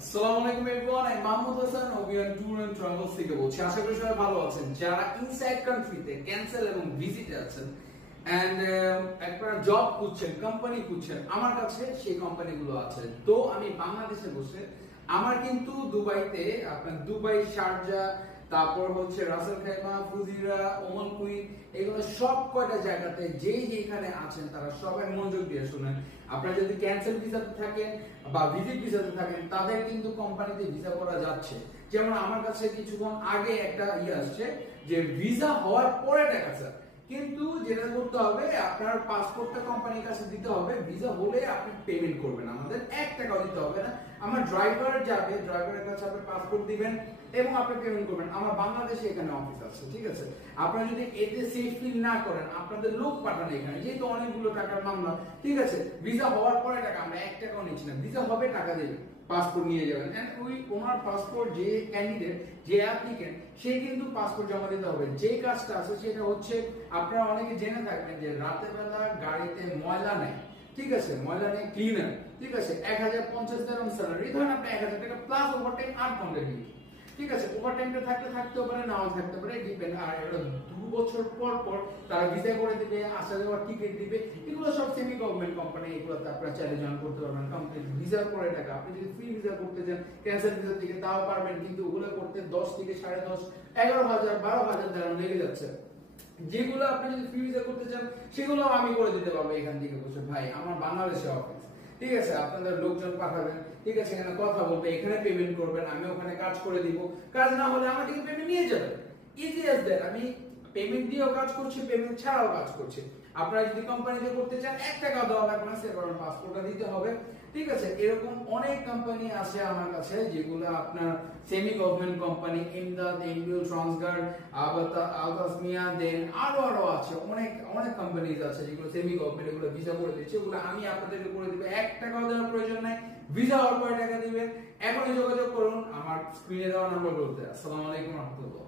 আসসালামু আলাইকুম এভরিওয়ান, আমি মাহমুদ হাসান ওবিয়ান ট্যুর এন্ড ট্রাভেলস থেকে বলছি। আশা করি সবাই ভালো আছেন। যারা ইনসাইড কান্ট্রিতে ক্যান্সেল এবং ভিজিটে আছেন এন্ড একটা জব খুঁজছেন, কোম্পানি খুঁজছেন, আমার কাছে সেই কোম্পানিগুলো আছে। তো আমি বাংলাদেশে বসে আমার কিন্তু দুবাইতে আপনার দুবাই, শারজা, তারপর হচ্ছে রাসেল খাইমা, ফুজিরা, ওমান কুইন, এগুলো সব কয়টা জায়গাতে যেখানে আছেন তারা সবাই মনোযোগ দিয়ে শুনেন। আপনারা যদি ক্যান্সেল ভিসাতে থাকেন বা ভিজিট ভিসাতে থাকেন, তাদের কিন্তু কোম্পানিতে ভিসা করা যাচ্ছে। যেমন আমার কাছে কিছুক্ষণ আগে একটা আসছে যে ভিসা হওয়ার পরে টাকা স্যার, কিন্তু যেটা করতে হবে আপনার পাসপোর্টটা কোম্পানির কাছে দিতে হবে। ভিসা হলে আপনি পেমেন্ট করবেন, আমাদের 1 টাকাও দিতে হবে না। আমার ড্রাইভার যাবে, ড্রাইভারের কাছে আপনি পাসপোর্ট দিবেন এবং আপনি পেমেন্ট করবেন। আমার বাংলাদেশে এখানে অফিস আছে, ঠিক আছে। আপনারা যদি এতে সেফ ফিল না করেন, আপনাদের লোক পাঠান এখানে, যেহেতু অনেকগুলো টাকার মামলা, ঠিক আছে। ভিসা হওয়ার পরে টাকা, আমরা 1 টাকাও নিচ্ছি না। ভিসা হবে, টাকা দেবেন, পাসপোর্ট নিয়ে যাবেন। এন্ড ওনার পাসপোর্ট, যে ক্যান্ডিডেট, যে অ্যাপ্লিকেন্ট, সে কিন্তু পাসপোর্ট জমা দিতে হবে। যে কাজটা আছে সেটা হচ্ছে, আপনারা অনেকে জেনে থাকবেন যে রাতের বেলা গাড়িতে ময়লা নেয়, ঠিক আছে, ময়লা নেয় ক্লিনার, ঠিক আছে। 1050 দিরহাম স্যালারি, ধরেন আপনি 1000 টাকা প্লাস ওভারটাইম 8 ঘন্টা ডিউটি, ঠিক আছে। ওভারটাইমটা থাকতেও পারে, নাও থাকতে পারে, ডিপেন্ড। আর এটা 2 বছর পর পর তারা ভিসা করে দিবে, আসা যাওয়ার টিকিট দিবে। এগুলো সব সেমি গভর্নমেন্ট কোম্পানি, এগুলোতে আপনারা চাইলে জয়েন করতে পারবেন। কমপ্লিট ভিসার পরে টাকা, আপনি যদি ফ্রি ভিসা করতে চান ক্যান্সেল ভিসা থেকে, তাও পারবেন, কিন্তু ওগুলো করতে 10 থেকে 10.5, 11,000, 12,000 দিরহাম লেগে যাচ্ছে। যেগুলো আপনি যদি ফ্রি ভিসা করতে চান, সেগুলো আমি করে দিতে পারবো এখান থেকে বসে। ভাই, আমার বাংলাদেশে অফিস, ঠিক আছে। আপনাদের লোকজন পাঠাবেন, ঠিক আছে, এখানে কথা বলবে, এখানে পেমেন্ট করবেন, আমি ওখানে কাজ করে দিব। কাজ না হলে আমার থেকে পেমেন্ট নিয়ে যাবেন, ইজি অ্যাজ দ্যাট। আমি পেমেন্ট দিয়েও কাজ করছি, পেমেন্ট ছাড়াও কাজ করছি। আপনারা যদি কোম্পানিতে করতে চান, 1 টাকা দেওয়া লাগবে না, সেবার পাসপোর্টটা দিতে হবে, ঠিক আছে। এরকম অনেক কোম্পানি আছে আমার কাছে, যেগুলো আপনার semi government company, Imdad, MBL, Transguard, আলতাসমিয়া, দেন আরো আছে অনেক অনেক কোম্পানিজ আছে যেগুলো সেমি গভর্নমেন্ট, এগুলো ভিসা করে দিচ্ছে। ওগুলো আমি আপনাদেরকে করে দিব, 1 টাকাও দেওয়ার প্রয়োজন নাই। ভিসা হওয়ার পরে টাকা দিবেন। এখনই যোগাযোগ করুন আমার স্ক্রিনে দেওয়া নাম্বারগুলোতে। আসসালামু আলাইকুম ওয়া রাহমাতুল্লাহ।